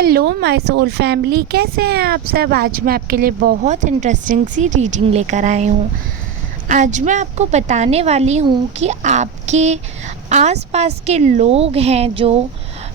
Hello my soul family, कैसे हैं आप सब। आज मैं आपके लिए बहुत इंटरेस्टिंग सी रीडिंग लेकर आई हूँ। आज मैं आपको बताने वाली हूँ कि आपके आसपास के लोग हैं जो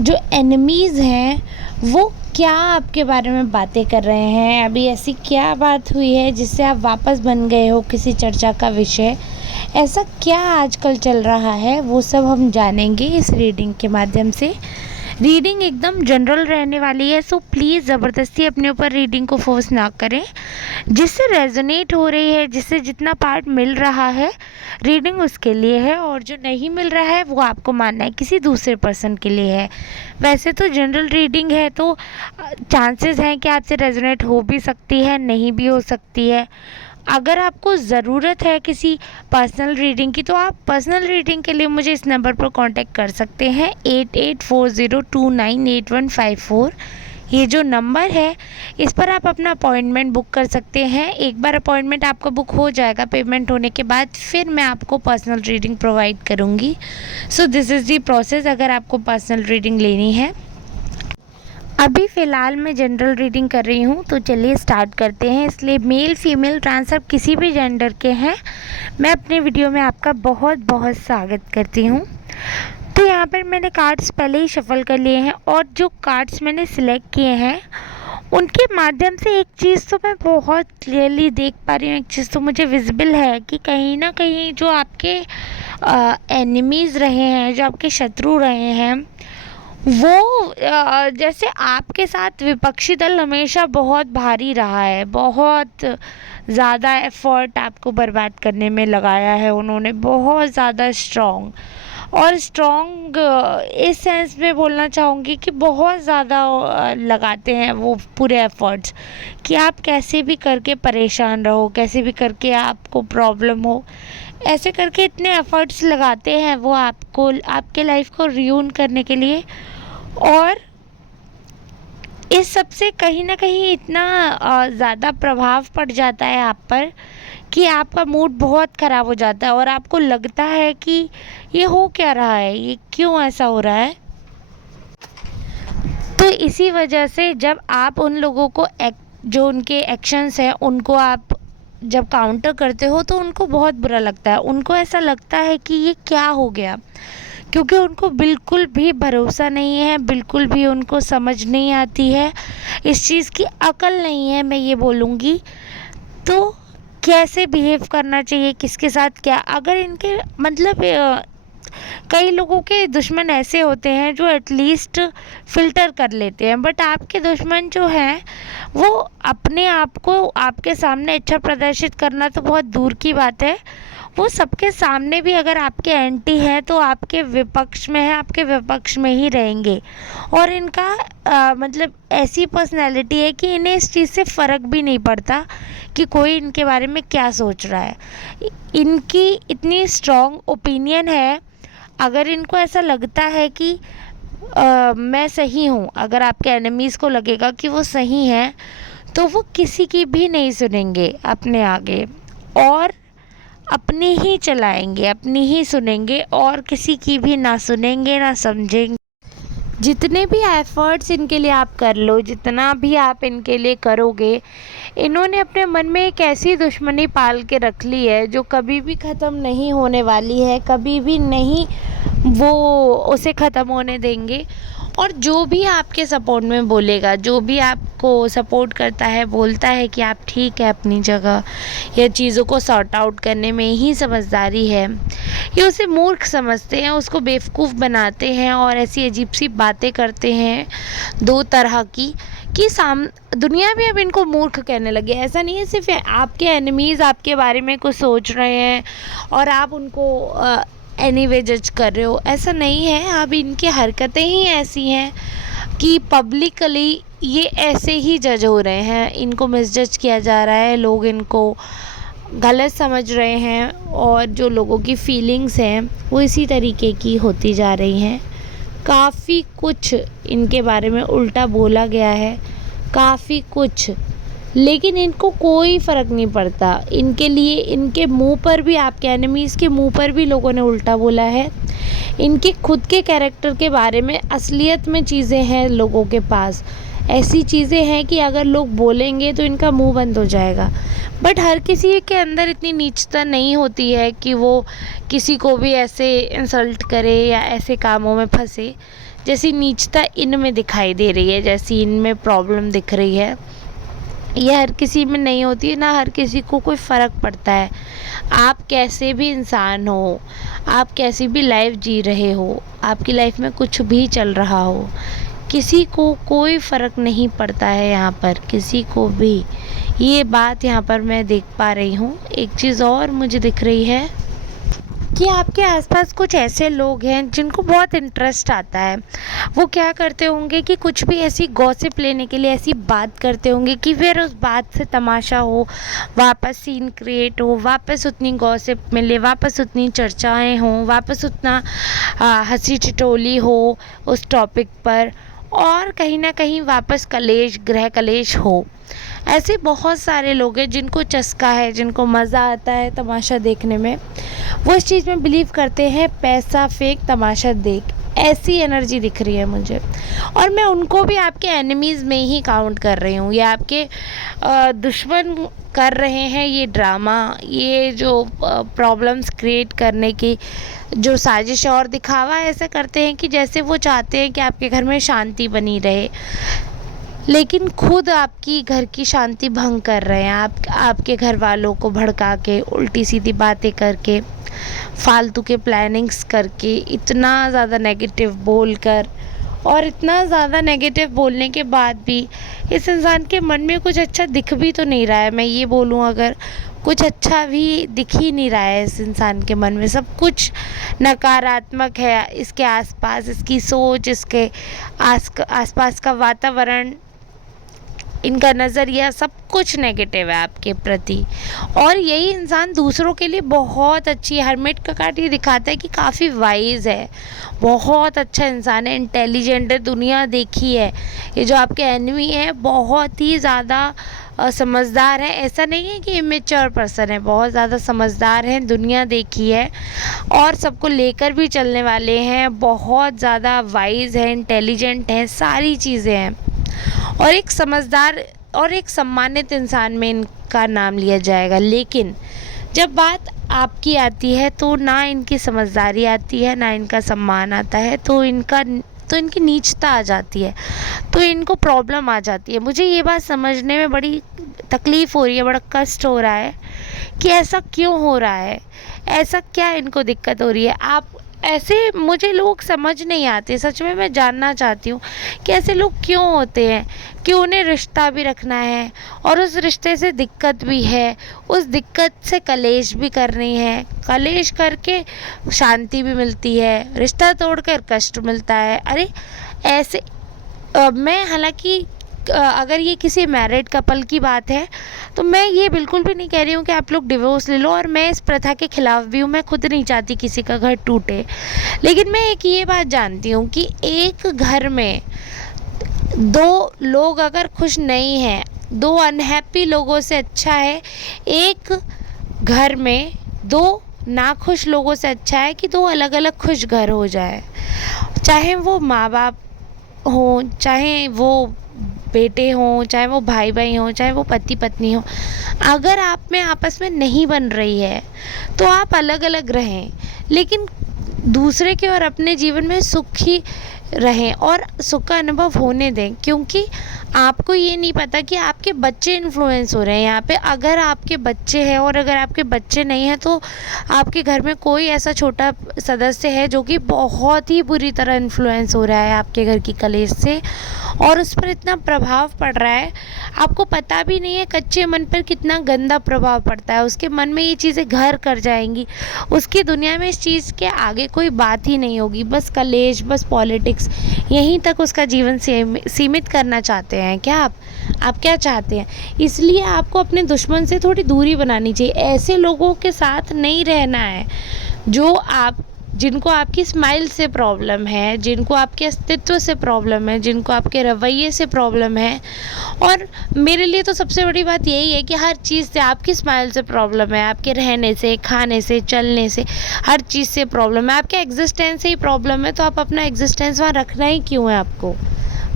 जो एनिमीज़ हैं, वो क्या आपके बारे में बातें कर रहे हैं। अभी ऐसी क्या बात हुई है जिससे आप वापस बन गए हो किसी चर्चा का विषय। ऐसा क्या आजकल चल रहा है, वो सब हम जानेंगे इस रीडिंग के माध्यम से। रीडिंग एकदम जनरल रहने वाली है, सो प्लीज़ ज़बरदस्ती अपने ऊपर रीडिंग को फोर्स ना करें। जिससे रेजोनेट हो रही है, जिससे जितना पार्ट मिल रहा है, रीडिंग उसके लिए है, और जो नहीं मिल रहा है वो आपको मानना है किसी दूसरे पर्सन के लिए है। वैसे तो जनरल रीडिंग है, तो चांसेस हैं कि आपसे रेजोनेट हो भी सकती है, नहीं भी हो सकती है। अगर आपको ज़रूरत है किसी पर्सनल रीडिंग की, तो आप पर्सनल रीडिंग के लिए मुझे इस नंबर पर कांटेक्ट कर सकते हैं 8840298154। ये जो नंबर है, इस पर आप अपना अपॉइंटमेंट बुक कर सकते हैं। एक बार अपॉइंटमेंट आपका बुक हो जाएगा, पेमेंट होने के बाद फिर मैं आपको पर्सनल रीडिंग प्रोवाइड करूँगी। So this is the process अगर आपको पर्सनल रीडिंग लेनी है। अभी फ़िलहाल मैं जनरल रीडिंग कर रही हूँ, तो चलिए स्टार्ट करते हैं। इसलिए मेल फीमेल ट्रांस आप किसी भी जेंडर के हैं, मैं अपने वीडियो में आपका बहुत बहुत स्वागत करती हूँ। तो यहाँ पर मैंने कार्ड्स पहले ही शफल कर लिए हैं, और जो कार्ड्स मैंने सिलेक्ट किए हैं उनके माध्यम से एक चीज़ तो मैं बहुत क्लियरली देख पा रही हूँ, एक चीज़ तो मुझे विजिबल है कि कहीं ना कहीं जो आपके एनिमीज़ रहे हैं, जो आपके शत्रु रहे हैं, वो जैसे आपके साथ विपक्षी दल हमेशा बहुत भारी रहा है, बहुत ज़्यादा एफर्ट आपको बर्बाद करने में लगाया है उन्होंने, बहुत ज़्यादा स्ट्रॉन्ग इस सेंस में बोलना चाहूँगी कि बहुत ज़्यादा लगाते हैं वो पूरे एफर्ट्स कि आप कैसे भी करके परेशान रहो, कैसे भी करके आपको प्रॉब्लम हो, ऐसे करके इतने एफर्ट्स लगाते हैं वो आपको, आपके लाइफ को रियून करने के लिए। और इस सब से कहीं ना कहीं इतना ज़्यादा प्रभाव पड़ जाता है आप पर कि आपका मूड बहुत ख़राब हो जाता है, और आपको लगता है कि ये हो क्या रहा है, ये क्यों ऐसा हो रहा है। तो इसी वजह से जब आप उन लोगों को जो उनके एक्शंस हैं उनको आप जब काउंटर करते हो, तो उनको बहुत बुरा लगता है। उनको ऐसा लगता है कि ये क्या हो गया, क्योंकि उनको बिल्कुल भी भरोसा नहीं है, बिल्कुल भी उनको समझ नहीं आती है, इस चीज़ की अकल नहीं है, मैं ये बोलूँगी। तो कैसे बिहेव करना चाहिए, किसके साथ क्या, अगर इनके मतलब कई लोगों के दुश्मन ऐसे होते हैं जो एटलीस्ट फ़िल्टर कर लेते हैं, बट आपके दुश्मन जो हैं वो अपने आप को आपके सामने अच्छा प्रदर्शित करना तो बहुत दूर की बात है, वो सबके सामने भी अगर आपके एंटी हैं तो आपके विपक्ष में है, आपके विपक्ष में ही रहेंगे। और इनका मतलब ऐसी पर्सनैलिटी है कि इन्हें इस चीज़ से फ़र्क भी नहीं पड़ता कि कोई इनके बारे में क्या सोच रहा है। इनकी इतनी स्ट्रॉन्ग ओपिनियन है, अगर इनको ऐसा लगता है कि मैं सही हूँ, अगर आपके एनिमीज़ को लगेगा कि वो सही हैं, तो वो किसी की भी नहीं सुनेंगे अपने आगे, और अपनी ही चलाएंगे, अपनी ही सुनेंगे, और किसी की भी ना सुनेंगे ना समझेंगे। जितने भी एफ़र्ट्स इनके लिए आप कर लो, जितना भी आप इनके लिए करोगे, इन्होंने अपने मन में एक ऐसी दुश्मनी पाल के रख ली है जो कभी भी ख़त्म नहीं होने वाली है, कभी भी नहीं वो उसे ख़त्म होने देंगे। और जो भी आपके सपोर्ट में बोलेगा, जो भी आपको सपोर्ट करता है, बोलता है कि आप ठीक है अपनी जगह, या चीज़ों को सॉर्ट आउट करने में ही समझदारी है, ये उसे मूर्ख समझते हैं, उसको बेवकूफ़ बनाते हैं, और ऐसी अजीब सी बातें करते हैं दो तरह की कि दुनिया भी अब इनको मूर्ख कहने लगे। ऐसा नहीं है सिर्फ आपके एनिमीज़ आपके बारे में कुछ सोच रहे हैं और आप उनको एनीवे जज कर रहे हो, ऐसा नहीं है। अब इनकी हरकतें ही ऐसी हैं कि पब्लिकली ये ऐसे ही जज हो रहे हैं, इनको मिसजज किया जा रहा है, लोग इनको गलत समझ रहे हैं, और जो लोगों की फीलिंग्स हैं वो इसी तरीके की होती जा रही हैं। काफ़ी कुछ इनके बारे में उल्टा बोला गया है, काफ़ी कुछ, लेकिन इनको कोई फ़र्क नहीं पड़ता। इनके लिए इनके मुंह पर भी, आपके एनिमीज़ के मुंह पर भी लोगों ने उल्टा बोला है। इनके खुद के कैरेक्टर के बारे में असलियत में चीज़ें हैं लोगों के पास, ऐसी चीज़ें हैं कि अगर लोग बोलेंगे तो इनका मुंह बंद हो जाएगा। बट हर किसी के अंदर इतनी नीचता नहीं होती है कि वो किसी को भी ऐसे इंसल्ट करे या ऐसे कामों में फंसे जैसी नीचता इनमें दिखाई दे रही है, जैसी इनमें प्रॉब्लम दिख रही है। ये हर किसी में नहीं होती है, ना हर किसी को कोई फ़र्क पड़ता है। आप कैसे भी इंसान हो, आप कैसी भी लाइफ जी रहे हो, आपकी लाइफ में कुछ भी चल रहा हो, किसी को कोई फ़र्क नहीं पड़ता है यहाँ पर, किसी को भी। ये बात यहाँ पर मैं देख पा रही हूँ। एक चीज़ और मुझे दिख रही है कि आपके आसपास कुछ ऐसे लोग हैं जिनको बहुत इंटरेस्ट आता है। वो क्या करते होंगे कि कुछ भी ऐसी गॉसिप लेने के लिए ऐसी बात करते होंगे कि फिर उस बात से तमाशा हो, वापस सीन क्रिएट हो, वापस उतनी गॉसिप मिले, वापस उतनी चर्चाएं हों, वापस उतना हंसी ठिठोली हो उस टॉपिक पर, और कहीं ना कहीं वापस कलेश, गृह कलेश हो। ऐसे बहुत सारे लोग हैं जिनको चस्का है, जिनको मज़ा आता है तमाशा देखने में। वो इस चीज़ में बिलीव करते हैं, पैसा फेंक तमाशा देख, ऐसी एनर्जी दिख रही है मुझे। और मैं उनको भी आपके एनिमीज़ में ही काउंट कर रही हूँ। ये आपके दुश्मन कर रहे हैं ये ड्रामा, ये जो प्रॉब्लम्स क्रिएट करने की जो साजिश और दिखावा ऐसा करते हैं कि जैसे वो चाहते हैं कि आपके घर में शांति बनी रहे, लेकिन खुद आपकी घर की शांति भंग कर रहे हैं। आपके घर वालों को भड़का के, उल्टी सीधी बातें करके, फालतू के प्लानिंग्स करके, इतना ज़्यादा नेगेटिव बोलकर, और इतना ज़्यादा नेगेटिव बोलने के बाद भी इस इंसान के मन में कुछ अच्छा दिख भी तो नहीं रहा है। मैं ये बोलूँ, अगर कुछ अच्छा भी दिख ही नहीं रहा है इस इंसान के मन में, सब कुछ नकारात्मक है। इसके आसपास, इसकी सोच, इसके आसपास का वातावरण, इनका नज़रिया, सब कुछ नेगेटिव है आपके प्रति। और यही इंसान दूसरों के लिए बहुत अच्छी, हरमिट का कार्ड ये दिखाता है कि काफ़ी वाइज है, बहुत अच्छा इंसान है, इंटेलिजेंट है, दुनिया देखी है। ये जो आपके एनिमी है बहुत ही ज़्यादा समझदार है। ऐसा नहीं है कि इमेच्योर पर्सन है, बहुत ज़्यादा समझदार हैं, दुनिया देखी है और सबको लेकर भी चलने वाले हैं, बहुत ज़्यादा वाइज है, इंटेलिजेंट है, सारी चीज़ें हैं। और एक समझदार और एक सम्मानित इंसान में इनका नाम लिया जाएगा। लेकिन जब बात आपकी आती है तो ना इनकी समझदारी आती है, ना इनका सम्मान आता है, तो इनकी नीचता आ जाती है, तो इनको प्रॉब्लम आ जाती है। मुझे ये बात समझने में बड़ी तकलीफ़ हो रही है, बड़ा कष्ट हो रहा है कि ऐसा क्यों हो रहा है, ऐसा क्या इनको दिक्कत हो रही है। आप ऐसे, मुझे लोग समझ नहीं आते, सच में मैं जानना चाहती हूँ कि ऐसे लोग क्यों होते हैं, कि उन्हें रिश्ता भी रखना है और उस रिश्ते से दिक्कत भी है, उस दिक्कत से कलेश भी करनी है, कलेश करके शांति भी मिलती है, रिश्ता तोड़कर कष्ट मिलता है। अरे ऐसे मैं हालांकि अगर ये किसी मैरिड कपल की बात है तो मैं ये बिल्कुल भी नहीं कह रही हूँ कि आप लोग डिवोर्स ले लो, और मैं इस प्रथा के खिलाफ भी हूँ। मैं खुद नहीं चाहती किसी का घर टूटे, लेकिन मैं एक ये बात जानती हूँ कि एक घर में दो लोग अगर खुश नहीं हैं, दो अनहैप्पी लोगों से अच्छा है एक घर में दो नाखुश लोगों से अच्छा है कि दो अलग अलग खुश घर हो जाए। चाहे वो माँ बाप हों, चाहे वो बेटे हों, चाहे वो भाई भाई हों, चाहे वो पति पत्नी हों, अगर आप में आपस में नहीं बन रही है तो आप अलग अलग रहें, लेकिन दूसरे के और अपने जीवन में सुखी रहें और सुख का अनुभव होने दें। क्योंकि आपको ये नहीं पता कि आपके बच्चे इन्फ्लुएंस हो रहे हैं यहाँ पे। अगर आपके बच्चे हैं और अगर आपके बच्चे नहीं हैं तो आपके घर में कोई ऐसा छोटा सदस्य है जो कि बहुत ही बुरी तरह इन्फ्लुएंस हो रहा है आपके घर की कलेश से, और उस पर इतना प्रभाव पड़ रहा है, आपको पता भी नहीं है कच्चे मन पर कितना गंदा प्रभाव पड़ता है। उसके मन में ये चीज़ें घर कर जाएंगी, उसकी दुनिया में इस चीज़ के आगे कोई बात ही नहीं होगी, बस कलेश, बस पॉलिटिक्स, यहीं तक उसका जीवन सीमित करना चाहते हैं क्या आप क्या चाहते हैं? इसलिए आपको अपने दुश्मन से थोड़ी दूरी बनानी चाहिए। ऐसे लोगों के साथ नहीं रहना है जिनको आपकी स्माइल से प्रॉब्लम है, जिनको आपके अस्तित्व से प्रॉब्लम है, जिनको आपके रवैये से प्रॉब्लम है। और मेरे लिए तो सबसे बड़ी बात यही है कि हर चीज़ से, आपकी स्माइल से प्रॉब्लम है, आपके रहने से, खाने से, चलने से, हर चीज़ से प्रॉब्लम है, आपके एग्जिस्टेंस से ही प्रॉब्लम है, तो आप अपना एग्जिस्टेंस वहाँ रखना ही क्यों है आपको?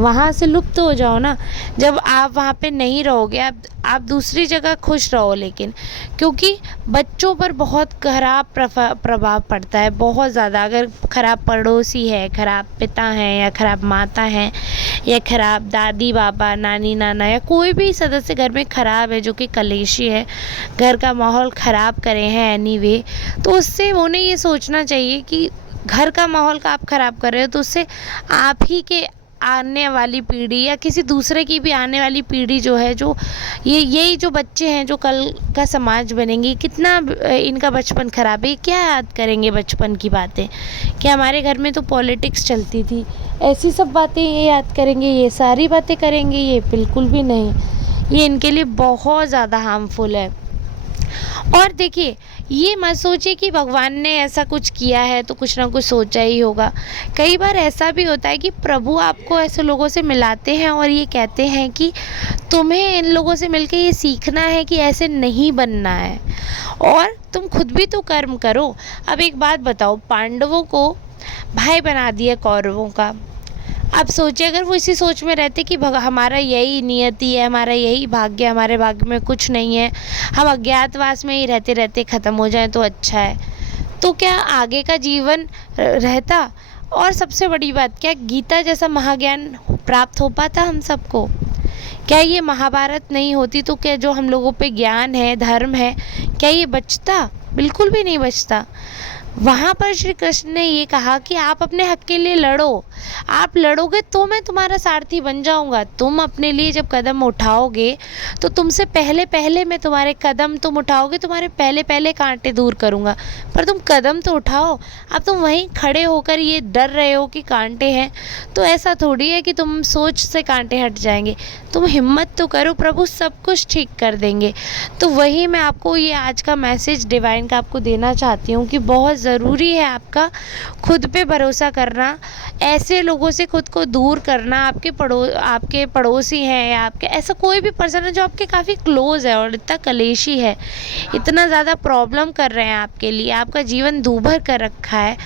वहाँ से लुप्त हो जाओ ना। जब आप वहाँ पे नहीं रहोगे, आप दूसरी जगह खुश रहो, लेकिन क्योंकि बच्चों पर बहुत खराब प्रभाव पड़ता है, बहुत ज़्यादा। अगर खराब पड़ोसी है, खराब पिता हैं, या खराब माता हैं, या खराब दादी बाबा, नानी नाना, या कोई भी सदस्य घर में खराब है, जो कि कलेशी है, घर का माहौल ख़राब करे हैं एनीवे, तो उससे उन्हें ये सोचना चाहिए कि घर का माहौल का आप ख़राब कर रहे हो, तो उससे आप ही के आने वाली पीढ़ी या किसी दूसरे की भी आने वाली पीढ़ी जो है, जो यही जो बच्चे हैं जो कल का समाज बनेंगे, कितना इनका बचपन ख़राब है। क्या याद करेंगे बचपन की बातें? क्या हमारे घर में तो पॉलिटिक्स चलती थी, ऐसी सब बातें ये याद करेंगे? ये सारी बातें करेंगे? ये बिल्कुल भी नहीं। ये इनके लिए बहुत ज़्यादा हार्मफुल है। और देखिए, ये मत सोचिए कि भगवान ने ऐसा कुछ किया है तो कुछ ना कुछ सोचा ही होगा। कई बार ऐसा भी होता है कि प्रभु आपको ऐसे लोगों से मिलाते हैं और ये कहते हैं कि तुम्हें इन लोगों से मिलके ये सीखना है कि ऐसे नहीं बनना है, और तुम खुद भी तो कर्म करो। अब एक बात बताओ, पांडवों को भाई बना दिया कौरवों का। अब सोचिए, अगर वो इसी सोच में रहते कि हमारा यही नियति है, हमारा यही भाग्य, हमारे भाग्य में कुछ नहीं है, हम अज्ञातवास में ही रहते रहते ख़त्म हो जाएं तो अच्छा है, तो क्या आगे का जीवन रहता? और सबसे बड़ी बात, क्या गीता जैसा महाज्ञान प्राप्त हो पाता हम सबको? क्या ये महाभारत नहीं होती तो क्या जो हम लोगों पे ज्ञान है, धर्म है, क्या ये बचता? बिल्कुल भी नहीं बचता। वहाँ पर श्री कृष्ण ने ये कहा कि आप अपने हक के लिए लड़ो, आप लड़ोगे तो मैं तुम्हारा सारथी बन जाऊँगा। तुम अपने लिए जब कदम उठाओगे तो तुमसे पहले पहले मैं तुम्हारे कदम तुम उठाओगे, तुम्हारे पहले पहले कांटे दूर करूँगा। पर तुम कदम तो उठाओ। अब तुम वहीं खड़े होकर ये डर रहे हो कि कांटे हैं, तो ऐसा थोड़ी है कि तुम सोच से कांटे हट जाएंगे। तुम हिम्मत तो करो, प्रभु सब कुछ ठीक कर देंगे। तो वही मैं आपको ये आज का मैसेज डिवाइन का आपको देना चाहती हूँ कि बहुत ज़रूरी है आपका खुद पे भरोसा करना, ऐसे लोगों से खुद को दूर करना। आपके पड़ोसी हैं या आपके ऐसा कोई भी पर्सन है जो आपके काफ़ी क्लोज है और इतना कलेशी है, इतना ज़्यादा प्रॉब्लम कर रहे हैं आपके लिए, आपका जीवन दूभर कर रखा है,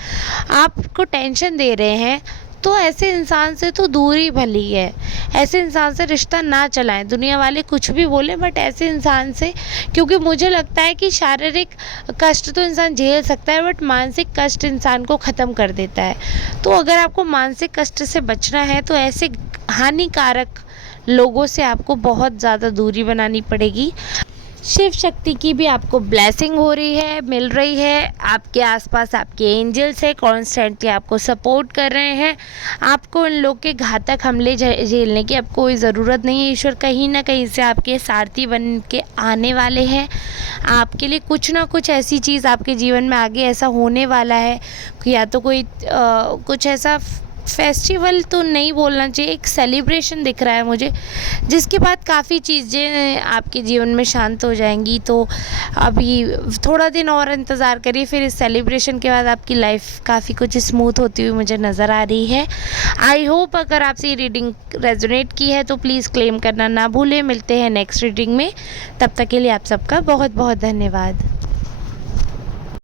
आपको टेंशन दे रहे हैं, तो ऐसे इंसान से तो दूरी भली है। ऐसे इंसान से रिश्ता ना चलाएं। दुनिया वाले कुछ भी बोलें, बट ऐसे इंसान से, क्योंकि मुझे लगता है कि शारीरिक कष्ट तो इंसान झेल सकता है, बट मानसिक कष्ट इंसान को ख़त्म कर देता है। तो अगर आपको मानसिक कष्ट से बचना है तो ऐसे हानिकारक लोगों से आपको बहुत ज़्यादा दूरी बनानी पड़ेगी। शिव शक्ति की भी आपको ब्लेसिंग हो रही है, मिल रही है। आपके आसपास आपके एंजल्स है, कॉन्स्टेंटली आपको सपोर्ट कर रहे हैं। आपको इन लोग के घातक हमले झेलने की अब कोई ज़रूरत नहीं है। ईश्वर कहीं ना कहीं से आपके सारथी बन के आने वाले हैं। आपके लिए कुछ ना कुछ ऐसी चीज़ आपके जीवन में आगे ऐसा होने वाला है, या तो कोई कुछ ऐसा फेस्टिवल तो नहीं बोलना चाहिए, एक सेलिब्रेशन दिख रहा है मुझे, जिसके बाद काफ़ी चीज़ें आपके जीवन में शांत हो जाएंगी। तो अभी थोड़ा दिन और इंतज़ार करिए, फिर इस सेलिब्रेशन के बाद आपकी लाइफ काफ़ी कुछ स्मूथ होती हुई मुझे नज़र आ रही है। आई होप अगर आपसे ये रीडिंग रेजोनेट की है तो प्लीज़ क्लेम करना ना भूलें। मिलते हैं नेक्स्ट रीडिंग में, तब तक के लिए आप सबका बहुत बहुत धन्यवाद।